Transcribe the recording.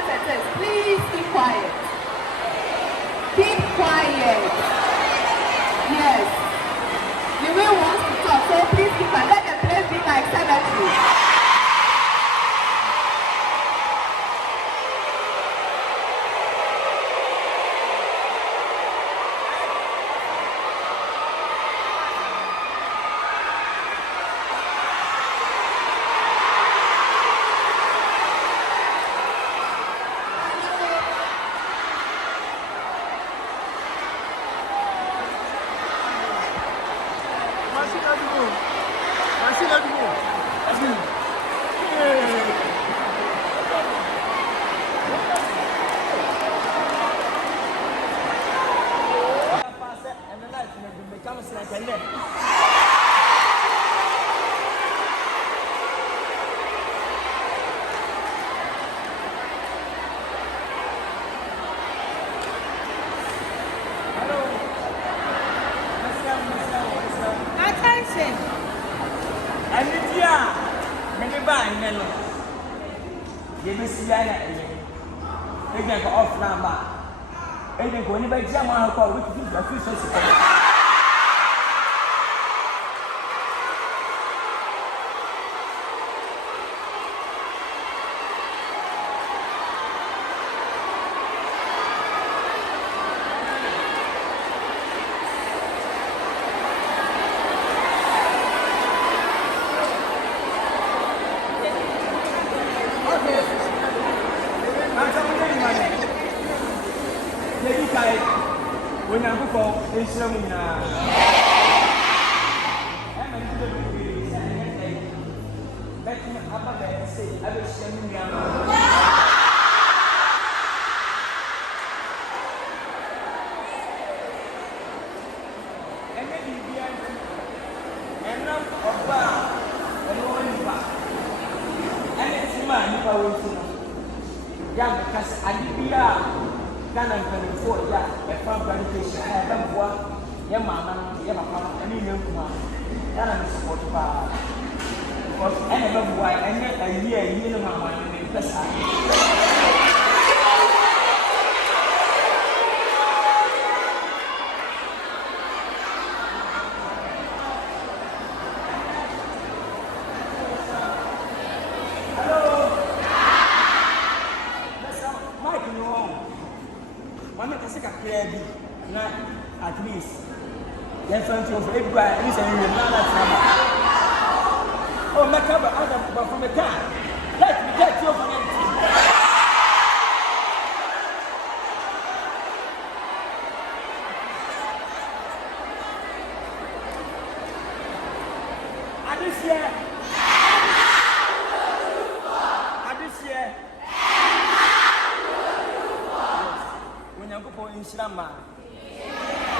what it is. Please keep quiet. Keep quiet. Yes. You will want to talk, so please keep quiet. Let the place be like cemetery. Attention. And if you are, many buying mellow. You will see that again off number. And then when you buy Jama, call with you, the future support. When I go for Islam, Ghana and for ya, a farm plantation, I have one, your mamma, your papa, and you know, Ghana is supported by because I never why and yet a year, you know, my money, plus at least, yes, of everybody is a man. Oh, my cover out from the car. Let me get you from empty. When you go for Islam.